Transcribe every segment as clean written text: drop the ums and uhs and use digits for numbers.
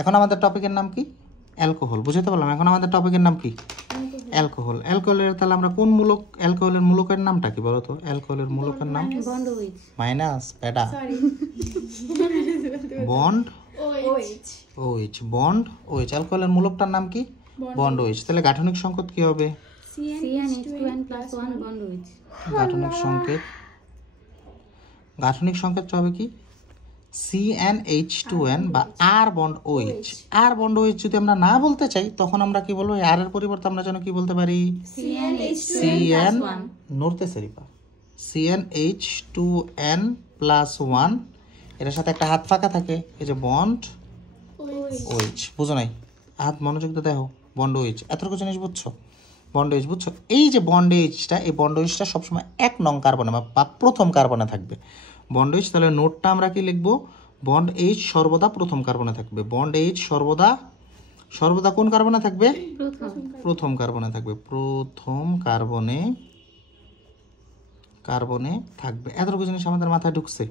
এখন আমাদের টপিকের নাম কি? অ্যালকোহল। বুঝতে পারলাম? এখন আমাদের টপিকের নাম কি? অ্যালকোহল। অ্যালকোহলের তাহলে আমরা কোন মূলক, অ্যালকোহলের মূলকের নামটা কি বলো তো? অ্যালকোহলের মূলকের নাম মাইনাস প্যাডা বন্ড ওএইচ, বন্ড ওএইচ। অ্যালকোহলের মূলকটার নাম কি? Bond OH. তাহলে গাঠনিক সংকেত কি হবে? গাঠনিক সংকেতটা হবে কি? CnH2n বা R bond OH। R bond OH যদি আমরা না বলতে চাই তখন আমরা কি বলবো? R এর পরিবর্তে আমরা যেন কি বলতে পারি? CN নড়তেছেরিপা CnH2n+1। এটার সাথে একটা হাত ফাঁকা থাকে, এই যে বন্ড OH। বুঝো নাই? হাত মনোযোগ দিয়ে দেখো, বন্ড OH। এতটুকু জিনিস বুঝছো? বন্ড OH বুঝছো? এই যে বন্ড OHটা, এই বন্ড OHটা সবসময় 1 নং কার্বনে বা প্রথম কার্বনে থাকবে বন্ড OH। তাহলে নোটটা আমরা কি লিখবো? বন্ড H সর্বদা প্রথম কার্বনে থাকবে। বন্ড H সর্বদা কোন কার্বনে থাকবে? প্রথম কার্বনে থাকবে। প্রথম কার্বনে থাকবে। এতটুকু জিনিস আমাদের মাথায় ঢুকছে?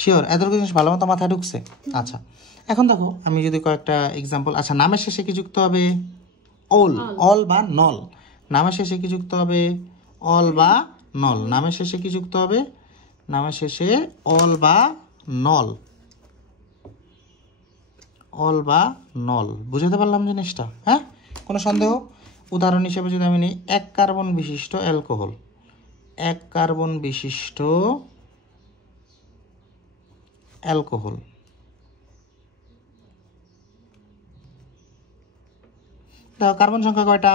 শিওর? এতটুকু জিনিস ভালো মতো মাথায় ঢুকছে? আচ্ছা, এখন দেখো আমি যদি কয়েকটা এক্সাম্পল। আচ্ছা, নামের শেষে কি যুক্ত হবে? অল বা নল। নামের শেষে কি যুক্ত হবে? অল বা নল। নামের শেষে কি যুক্ত হবে? নামের শেষে অল বা নল। অল বা নল। বুঝতে পারলাম জিনিসটা? হ্যাঁ, কোনো সন্দেহ? উদাহরণ হিসেবে যদি আমি নিই 1 কার্বন বিশিষ্ট অ্যালকোহল। 1 কার্বন বিশিষ্ট অ্যালকোহল। দেখো কার্বন সংখ্যা কয়টা?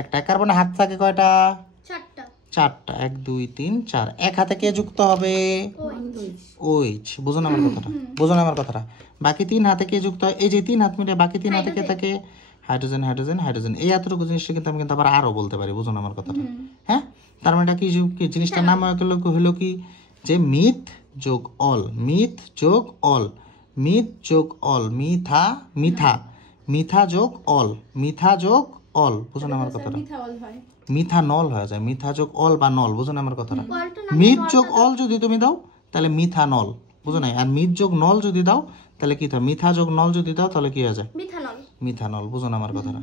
একটা। কার্বনে হাত থাকে কয়টা? 4টা। 1 2 3 4। এক হাতে কে যুক্ত হবে? OH। বুঝো না আমার কথাটা? বাকি 3 হাতে কে যুক্ত হয়? এই যে 3 হাত মিলে বাকি 3 হাতে কে থাকে? Hydrogen hydrogen hydrogen. এই এতটুকু জিনিসটা কিন্তু আমি কিন্তু আবার আরো বলতে পারি। বুঝো না আমার কথাটা? হ্যাঁ, তার মানে কি জিনিসটার নাম হলো কি? যে মিথ যোগ অল। মিথ যোগ অল। মিথ যোগ অল। মিথা যোগ অল। মিথা যোগ অল। বুঝো না আমার কথাটা? মিথানল হয়ে যায়। মিথা যোগ অল বা নল। বুঝো না আমার কথাটা? মিথ যোগ অল যদি তুমি দাও তাহলে মিথানল। বুঝো না? আর মিথ যোগ নল যদি দাও তাহলে কি হয়? মিথা যোগ নল যদি দাও তাহলে কি হয়ে যায়? মিথানল। বুঝো না আমার কথাটা?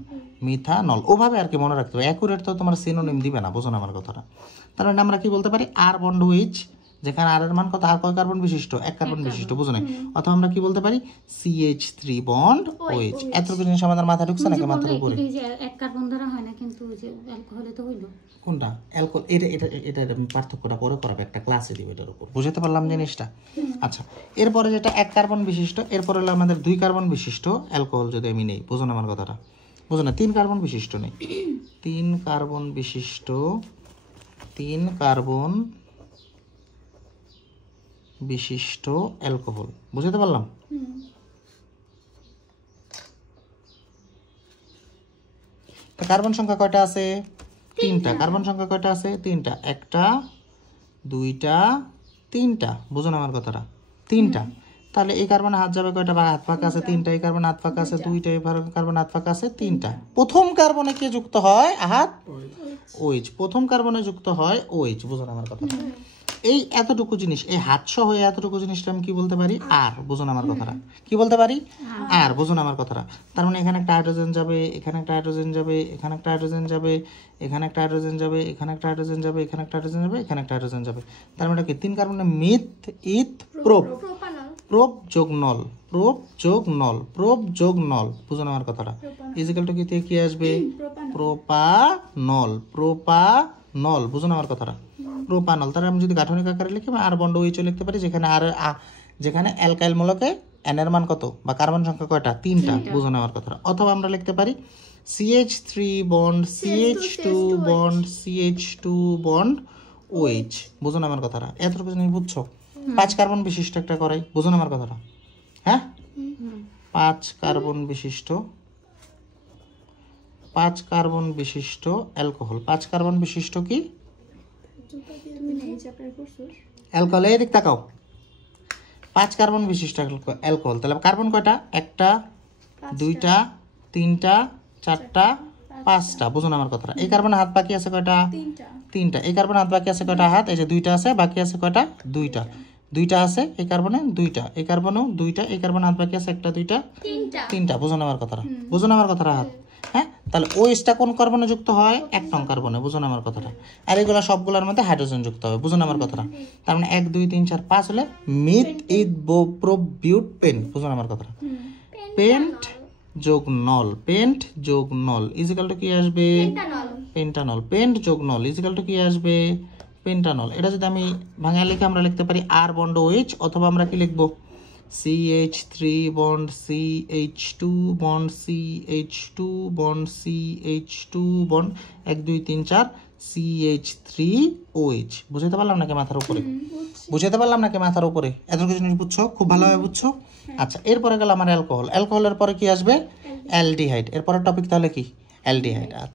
মিথানল। ওভাবে আর কি মনে রাখতে হবে। অ্যাকুরেট তো তোমার সিনোনিম দিবে না। বুঝো না আমার কথাটা? তার মানে আমরা কি বলতে পারি? আর বন্ড OH, যেখানে আর এর মান কত? আর কয় কার্বন বিশিষ্ট? 1 কার্বন বিশিষ্ট। বুঝো না? অথবা আমরা কি বলতে পারি? CH3 bond OH। এতটুকু জিনিস আমাদের মাথায় ঢুকছে নাকি? মাথার উপরে এক কার্বন দ্বারা হয় না, কিন্তু যে অ্যালকোহলে তো হইলো। কোনটা? অ্যালকোহল। এটা পার্থক্যটা পরে করাবে, একটা ক্লাসে দিবে এটার উপর। বুঝতে পারলাম জিনিসটা? আচ্ছা, এরপরে যেটা 1 কার্বন বিশিষ্ট, এরপরে হলো আমাদের 2 কার্বন বিশিষ্ট অ্যালকোহল যদি আমি নেই। বুঝো না আমার কথাটা? বুঝো না? 3 কার্বন বিশিষ্ট নেই। 3 কার্বন বিশিষ্ট অ্যালকোহল। বুঝতে পারলাম? কার্বন সংখ্যা কয়টা আছে? 3টা। কার্বন সংখ্যা কয়টা আছে? 3টা। 1টা 2টা 3টা। বুঝুন আমার কথাটা? 3টা। তাহলে এই কার্বনে হাত যাবে কয়টা? হাত ফাঁকা আছে 3টা। এই কার্বনে হাত ফাঁকা আছে 2টা। এই কার্বনে হাত ফাঁকা আছে 3টা। প্রথম কার্বনে কে যুক্ত হয়? হাত OH। প্রথম কার্বনে যুক্ত হয় OH। বুঝুন আমার কথাটা? এই এতটুকু জিনিস, এই হাত সহ এতটুকু জিনিসটা আমি কি বলতে পারি? আর। বুঝুন আমার কথাটা? কি বলতে পারি? আর। বুঝুন আমার কথাটা? তার মানে এখানে একটা হাইড্রোজেন যাবে, এখানে একটা হাইড্রোজেন যাবে, এখানে একটা হাইড্রোজেন যাবে, এখানে একটা হাইড্রোজেন যাবে, এখানে একটা হাইড্রোজেন যাবে, এখানে একটা হাইড্রোজেন যাবে, এখানে একটা হাইড্রোজেন যাবে। তার মানে কি? 3 কার্বনে মিথ ইথ প্রোপ। প্রোপ যোগ নল। প্রোপ যোগ নল। প্রোপ যোগ নল। বুঝুন আমার কথাটা? ইজিক্যাল টু কি আসবে? প্রোপানল। প্রোপানল। বুঝুন আমার কথাটা? প্রোপানল। তাহলে আমি যদি গাঠনিক আকারে লিখি, আর বন্ড OH লিখতে পারি, যেখানে অ্যালকাইল মূলকে এন এর মান কত বা কার্বন সংখ্যা কয়টা? 3টা। বুঝুন আমার কথাটা? অথবা আমরা লিখতে পারি CH3 bond CH2 bond CH2 bond OH। বুঝুন আমার কথাটা? এতটুকু জিনিস বুঝছো? 5 কার্বন বিশিষ্ট একটা করাই। বুঝুন আমার কথাটা? হ্যাঁ, 5 কার্বন বিশিষ্ট অ্যালকোহল। 5 কার্বন বিশিষ্ট কি অ্যালকোহল? এই দিক তাকাও। 5 কার্বন বিশিষ্ট অ্যালকোহল। তাহলে কার্বন কয়টা? 1টা 2টা 3টা 4টা 5টা। বুঝুন আমার কথাটা? এই কার্বনে হাত বাকি আছে কয়টা? 3টা। এই কার্বনে হাত বাকি আছে কয়টা? হাত এই যে 2টা আছে, বাকি আছে কয়টা? 2টা। দুইটা আছে এই কার্বনে, দুইটা এই কার্বনেও দুইটা, এই কার্বনে হাত বাকি আছে একটা দুইটা তিনটা। বুঝো না আমার কথাটা? বুঝো না আমার কথাটা হাত? হ্যাঁ, তাহলে ওএইচটা কোন কার্বনে যুক্ত হয়? 1 নং কার্বনে। বুঝো না আমার কথাটা? আর এগুলো সবগুলোর মধ্যে হাইড্রোজেন যুক্ত হবে। বুঝো না আমার কথাটা? তার মানে 1 2 3 4 5 হলে মিথ ইথ প্রোবিউটেন। বুঝো না আমার কথাটা? পেন্ট যোগ নল, পেন্ট যোগ নল ইজিক্যাল টু কি আসবে? পেন্টানল। পেন্ট যোগ নল ইজিক্যাল টু কি আসবে? পেন্টানল। এটা যদি আমি ভাঙা লিখে আমরা লিখতে পারি আর বন্ড ওএইচ, অথবা আমরা কি লিখবো? CH3 bond CH2 bond CH2 bond CH2 bond 1 2 3 4 CH3OH। বুঝাতে পারলাম নাকি মাথার উপরে? বুঝাতে পারলাম নাকি মাথার উপরে? এত কিছু জিনিস বুঝছো? খুব ভালোভাবে বুঝছো? আচ্ছা, এরপরে গেল আমার অ্যালকোহল। অ্যালকোহলের পরে কি আসবে? অ্যালডিহাইড। এরপরের টপিক তাহলে কি? অ্যালডিহাইড।